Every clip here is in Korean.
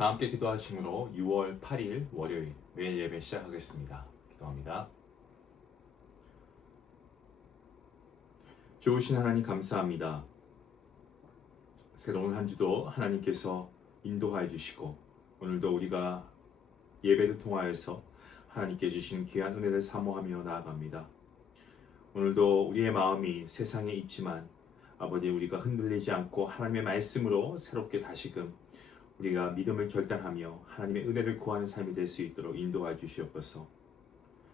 다 함께 기도하심으로 6월 8일 월요일 매일 예배 시작하겠습니다. 기도합니다. 좋으신 하나님 감사합니다. 새로운 한 주도 하나님께서 인도하여 주시고 오늘도 우리가 예배를 통하여서 하나님께 주신 귀한 은혜를 사모하며 나아갑니다. 오늘도 우리의 마음이 세상에 있지만 아버지 우리가 흔들리지 않고 하나님의 말씀으로 새롭게 다시금 우리가 믿음을 결단하며 하나님의 은혜를 구하는 삶이 될 수 있도록 인도하여 주시옵소서.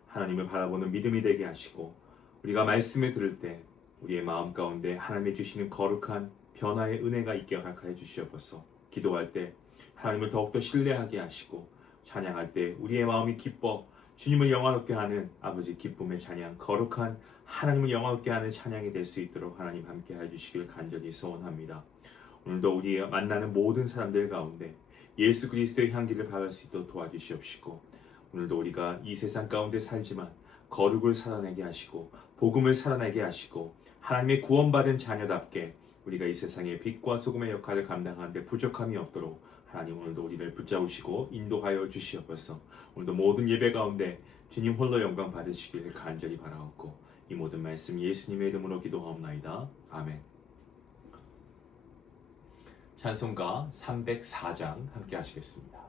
하나님을 바라보는 믿음이 되게 하시고 우리가 말씀을 들을 때 우리의 마음 가운데 하나님의 주시는 거룩한 변화의 은혜가 있게 허락하여 주시옵소서. 기도할 때 하나님을 더욱더 신뢰하게 하시고 찬양할 때 우리의 마음이 기뻐 주님을 영화롭게 하는 아버지 기쁨의 찬양, 거룩한 하나님을 영화롭게 하는 찬양이 될 수 있도록 하나님 함께 해주시길 간절히 소원합니다. 오늘도 우리가 만나는 모든 사람들 가운데 예수 그리스도의 향기를 발할 수 있도록 도와주시옵시고 오늘도 우리가 이 세상 가운데 살지만 거룩을 살아내게 하시고 복음을 살아내게 하시고 하나님의 구원받은 자녀답게 우리가 이 세상의 빛과 소금의 역할을 감당하는 데 부족함이 없도록 하나님 오늘도 우리를 붙잡으시고 인도하여 주시옵소서. 오늘도 모든 예배 가운데 주님 홀로 영광 받으시길 간절히 바라옵고 이 모든 말씀 예수님의 이름으로 기도하옵나이다. 아멘. 찬송가 304장 함께 하시겠습니다.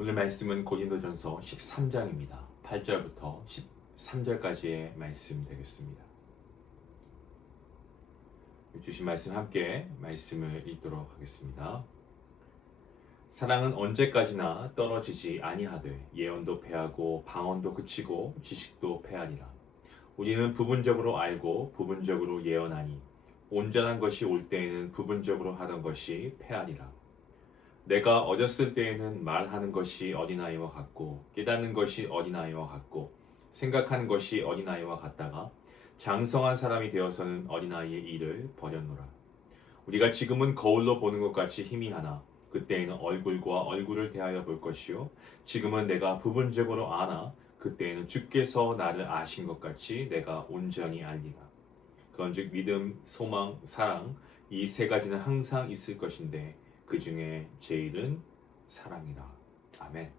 오늘 말씀은 고린도전서 13장입니다. 8절부터 13절까지의 말씀 되겠습니다. 주신 말씀 함께 말씀을 읽도록 하겠습니다. 사랑은 언제까지나 떨어지지 아니하되 예언도 패하고 방언도 그치고 지식도 패하리라. 우리는 부분적으로 알고 부분적으로 예언하니 온전한 것이 올 때에는 부분적으로 하던 것이 패하리라. 내가 어렸을 때에는 말하는 것이 어린아이와 같고 깨닫는 것이 어린아이와 같고 생각하는 것이 어린아이와 같다가 장성한 사람이 되어서는 어린아이의 일을 버렸노라. 우리가 지금은 거울로 보는 것 같이 희미하나 그때에는 얼굴과 얼굴을 대하여 볼 것이요 지금은 내가 부분적으로 아나 그때에는 주께서 나를 아신 것 같이 내가 온전히 알리라. 그런즉 믿음, 소망, 사랑 이 세 가지는 항상 있을 것인데 그 중에 제일은 사랑이라. 아멘.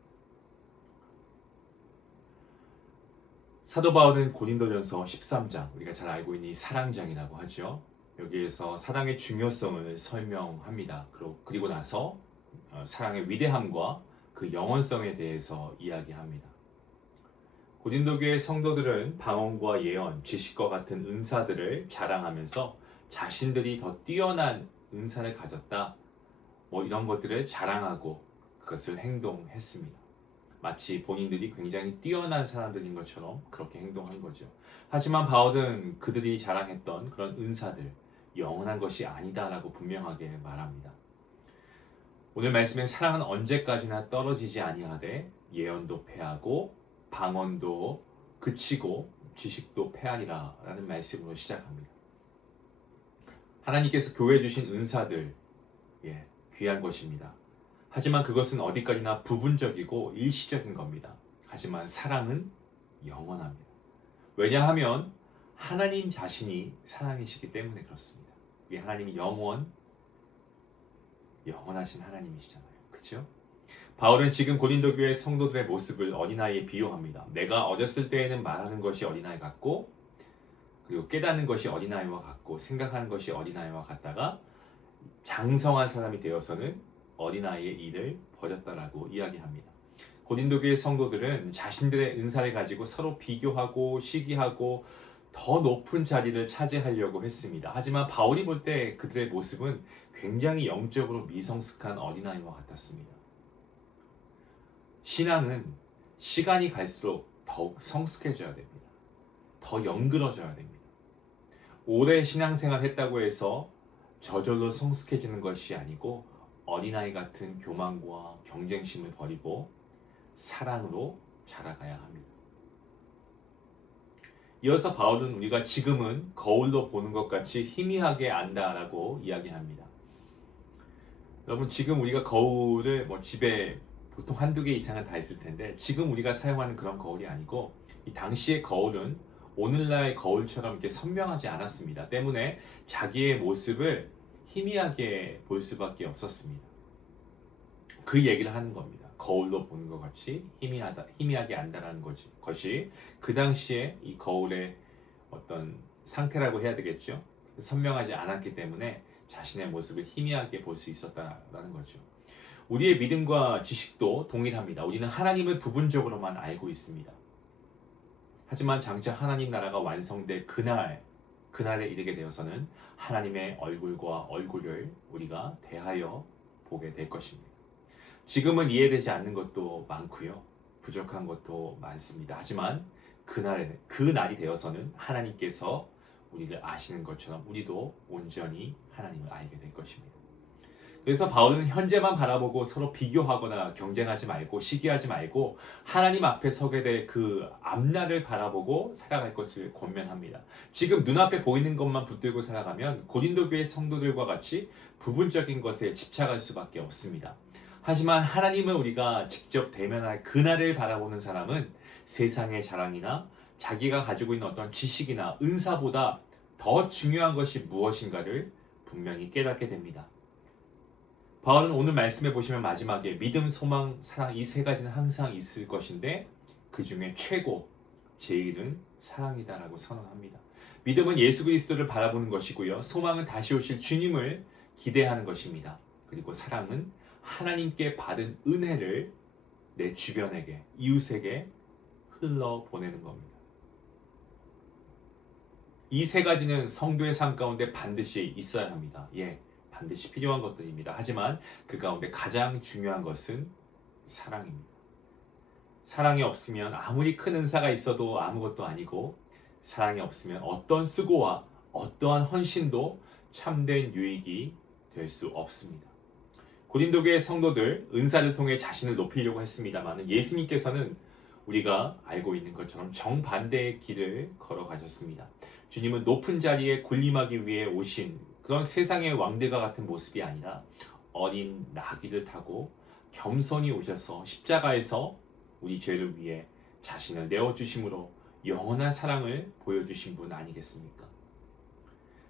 사도 바울은 고린도전서 13장, 우리가 잘 알고 있는 이 사랑장이라고 하죠. 여기에서 사랑의 중요성을 설명합니다. 그리고 나서 사랑의 위대함과 그 영원성에 대해서 이야기합니다. 고린도 교회 성도들은 방언과 예언, 지식과 같은 은사들을 자랑하면서 자신들이 더 뛰어난 은사를 가졌다, 이런 것들을 자랑하고 그것을 행동했습니다. 마치 본인들이 굉장히 뛰어난 사람들인 것처럼 그렇게 행동한 거죠. 하지만 바울은 그들이 자랑했던 그런 은사들, 영원한 것이 아니다라고 분명하게 말합니다. 오늘 말씀엔 사랑은 언제까지나 떨어지지 아니하되 예언도 패하고 방언도 그치고 지식도 패하리라 라는 말씀으로 시작합니다. 하나님께서 교회에 주신 은사들, 귀한 것입니다. 하지만 그것은 어디까지나 부분적이고 일시적인 겁니다. 하지만 사랑은 영원합니다. 왜냐하면 하나님 자신이 사랑이시기 때문에 그렇습니다. 우리 하나님이 영원하신 하나님이시잖아요. 그렇죠? 바울은 지금 고린도 교회 성도들의 모습을 어린아이에 비유합니다. 내가 어렸을 때에는 말하는 것이 어린아이 같고 그리고 깨닫는 것이 어린아이와 같고 생각하는 것이 어린아이와 같다가 장성한 사람이 되어서는 어린아이의 일을 버렸다라고 이야기합니다. 고린도 교회 성도들은 자신들의 은사를 가지고 서로 비교하고 시기하고 더 높은 자리를 차지하려고 했습니다. 하지만 바울이 볼 때 그들의 모습은 굉장히 영적으로 미성숙한 어린아이와 같았습니다. 신앙은 시간이 갈수록 더욱 성숙해져야 됩니다. 더 영글어져야 됩니다. 오래 신앙생활 했다고 해서 저절로 성숙해지는 것이 아니고 어린아이 같은 교만과 경쟁심을 버리고 사랑으로 자라가야 합니다. 이어서 바울은 우리가 지금은 거울로 보는 것 같이 희미하게 안다라고 이야기합니다. 여러분, 지금 우리가 거울을 집에 보통 한두 개 이상은 다 있을 텐데 지금 우리가 사용하는 그런 거울이 아니고 이 당시의 거울은 오늘날의 거울처럼 이렇게 선명하지 않았습니다. 때문에 자기의 모습을 희미하게 볼 수밖에 없었습니다. 그 얘기를 하는 겁니다. 거울로 보는 것 같이 희미하게 안다라는 것이 그 당시에 이 거울의 어떤 상태라고 해야 되겠죠. 선명하지 않았기 때문에 자신의 모습을 희미하게 볼 수 있었다라는 거죠. 우리의 믿음과 지식도 동일합니다. 우리는 하나님을 부분적으로만 알고 있습니다. 하지만 장차 하나님 나라가 완성될 그날에 이르게 되어서는 하나님의 얼굴과 얼굴을 우리가 대하여 보게 될 것입니다. 지금은 이해되지 않는 것도 많고요. 부족한 것도 많습니다. 하지만 그 날이 되어서는 하나님께서 우리를 아시는 것처럼 우리도 온전히 하나님을 알게 될 것입니다. 그래서 바울은 현재만 바라보고 서로 비교하거나 경쟁하지 말고 시기하지 말고 하나님 앞에 서게 될 그 앞날을 바라보고 살아갈 것을 권면합니다. 지금 눈앞에 보이는 것만 붙들고 살아가면 고린도 교회 성도들과 같이 부분적인 것에 집착할 수밖에 없습니다. 하지만 하나님을 우리가 직접 대면할 그날을 바라보는 사람은 세상의 자랑이나 자기가 가지고 있는 어떤 지식이나 은사보다 더 중요한 것이 무엇인가를 분명히 깨닫게 됩니다. 바울은 오늘 말씀해 보시면 마지막에 믿음, 소망, 사랑 이 세 가지는 항상 있을 것인데 그 중에 최고, 제일은 사랑이다라고 선언합니다. 믿음은 예수 그리스도를 바라보는 것이고요. 소망은 다시 오실 주님을 기대하는 것입니다. 그리고 사랑은 하나님께 받은 은혜를 내 주변에게, 이웃에게 흘러보내는 겁니다. 이 세 가지는 성도의 삶 가운데 반드시 있어야 합니다. 반드시 필요한 것들입니다. 하지만 그 가운데 가장 중요한 것은 사랑입니다. 사랑이 없으면 아무리 큰 은사가 있어도 아무것도 아니고, 사랑이 없으면 어떤 수고와 어떠한 헌신도 참된 유익이 될 수 없습니다. 고린도교회 성도들 은사를 통해 자신을 높이려고 했습니다만 예수님께서는 우리가 알고 있는 것처럼 정반대의 길을 걸어가셨습니다. 주님은 높은 자리에 군림하기 위해 오신 그런 세상의 왕들과 같은 모습이 아니라 어린 나귀를 타고 겸손히 오셔서 십자가에서 우리 죄를 위해 자신을 내어주심으로 영원한 사랑을 보여주신 분 아니겠습니까?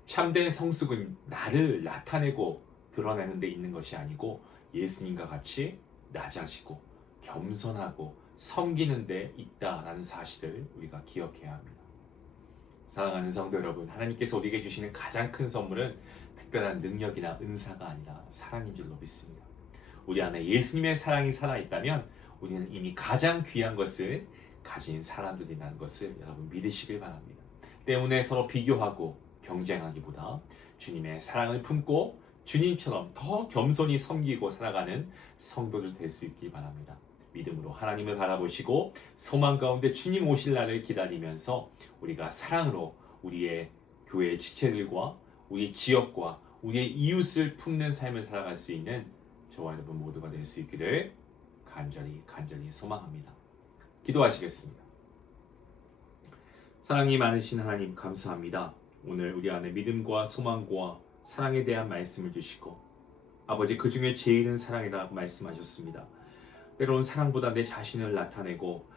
참된 성숙은 나를 나타내고 드러내는 데 있는 것이 아니고 예수님과 같이 낮아지고 겸손하고 섬기는 데 있다라는 사실을 우리가 기억해야 합니다. 사랑하는 성도 여러분, 하나님께서 우리에게 주시는 가장 큰 선물은 특별한 능력이나 은사가 아니라 사랑인 줄로 믿습니다. 우리 안에 예수님의 사랑이 살아있다면 우리는 이미 가장 귀한 것을 가진 사람들이라는 것을 여러분 믿으시길 바랍니다. 때문에 서로 비교하고 경쟁하기보다 주님의 사랑을 품고 주님처럼 더 겸손히 섬기고 살아가는 성도들 될 수 있길 바랍니다. 믿음으로 하나님을 바라보시고 소망 가운데 주님 오실 날을 기다리면서 우리가 사랑으로 우리의 교회 지체들과 우리 지역과 우리의 이웃을 품는 삶을 살아갈 수 있는 저와 여러분 모두가 될 수 있기를 간절히 소망합니다. 기도하시겠습니다. 사랑이 많으신 하나님 감사합니다. 오늘 우리 안에 믿음과 소망과 사랑에 대한 말씀을 주시고 아버지 그 중에 제일은 사랑이라고 말씀하셨습니다. 때로는 사랑보다 내 자신을 나타내고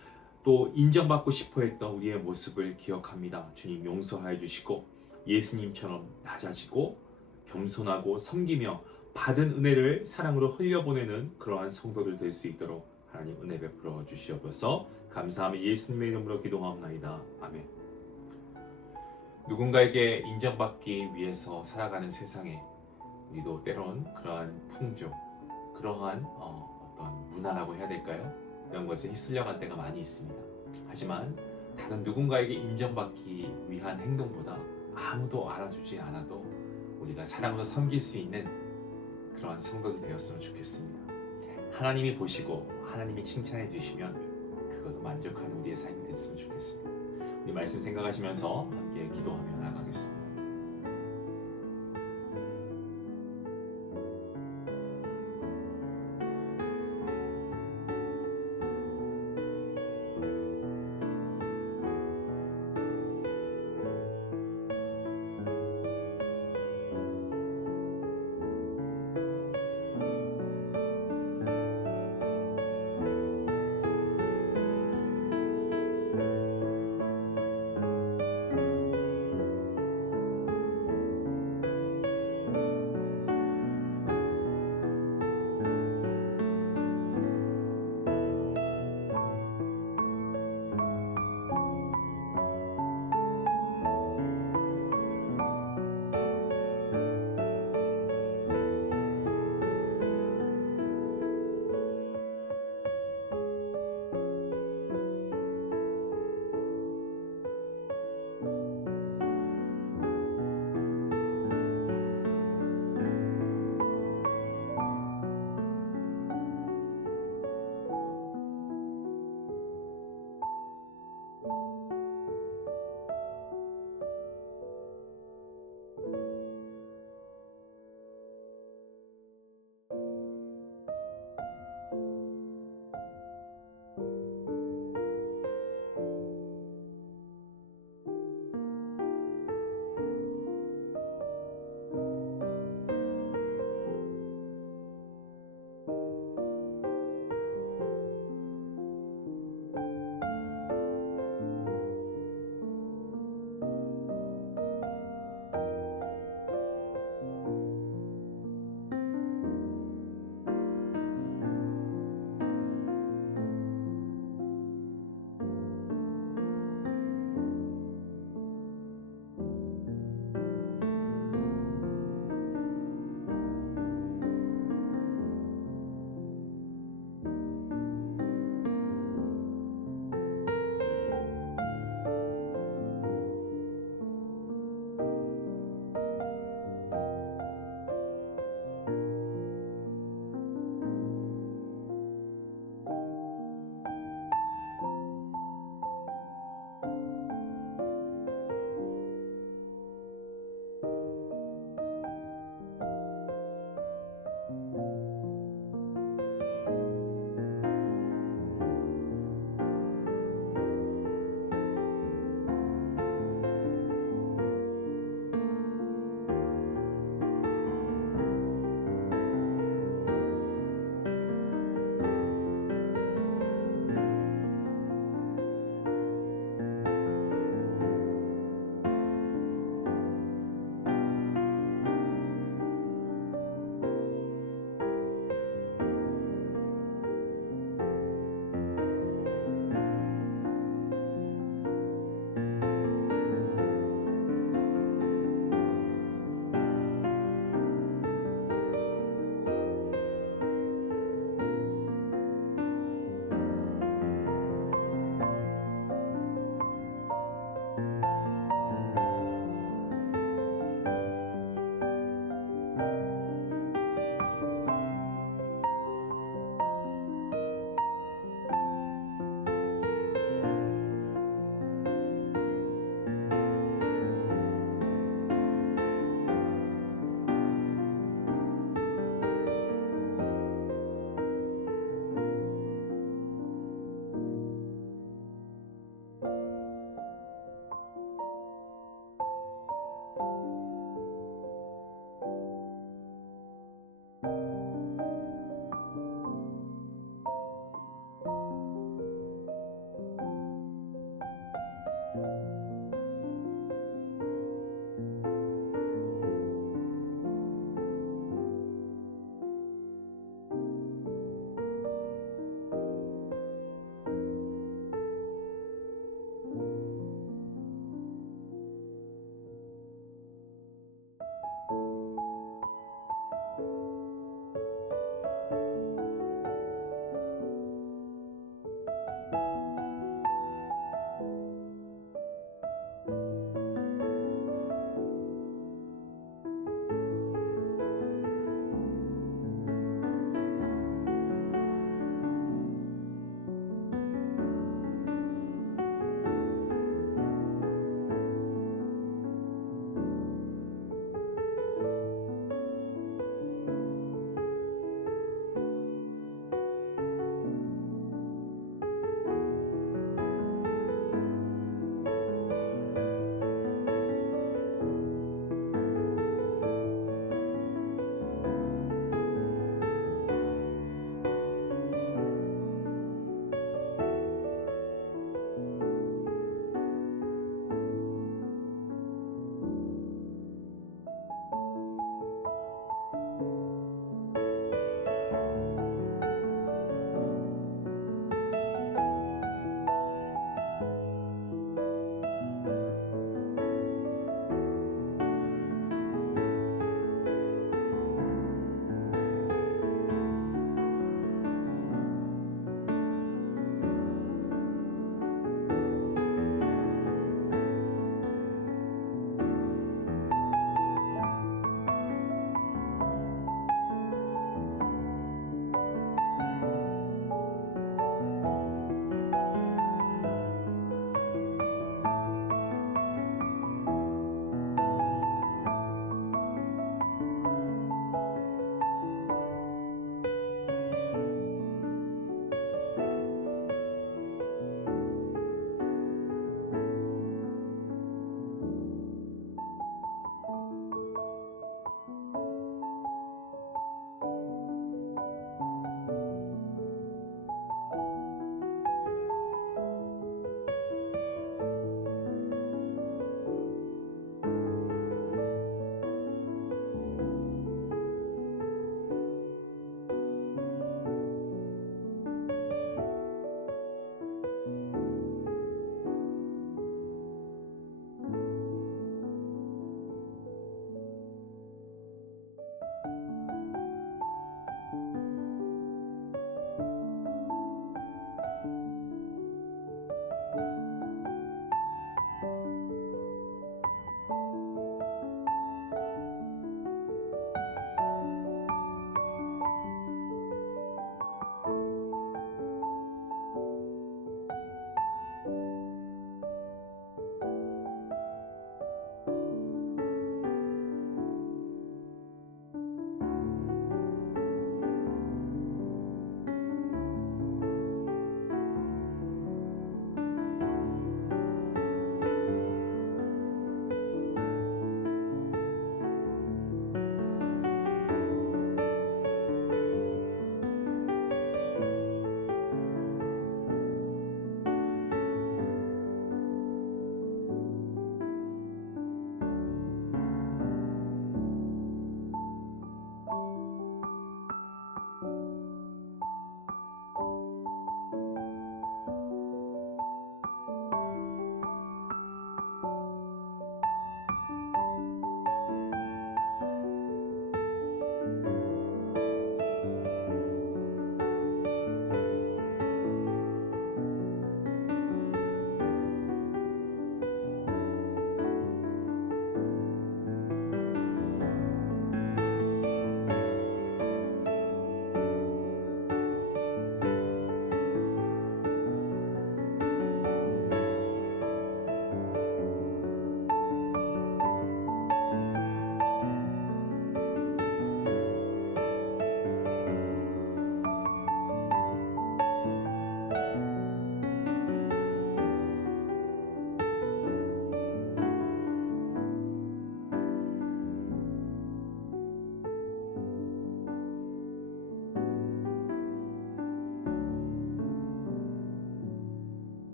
또 인정받고 싶어 했던 우리의 모습을 기억합니다. 주님 용서하여 주시고 예수님처럼 낮아지고 겸손하고 섬기며 받은 은혜를 사랑으로 흘려보내는 그러한 성도들 될 수 있도록 하나님 은혜 베풀어 주시옵소서. 감사하며 예수님의 이름으로 기도하옵나이다. 아멘. 누군가에게 인정받기 위해서 살아가는 세상에 우리도 때론 그러한 풍조, 그러한 어떤 문화라고 해야 될까요? 이런 것에 휩쓸려갈 때가 많이 있습니다. 하지만 다른 누군가에게 인정받기 위한 행동보다 아무도 알아주지 않아도 우리가 사랑으로 섬길 수 있는 그러한 성도들이 되었으면 좋겠습니다. 하나님이 보시고 하나님이 칭찬해 주시면 그것도 만족하는 우리의 삶이 됐으면 좋겠습니다. 우리 말씀 생각하시면서 함께 기도하며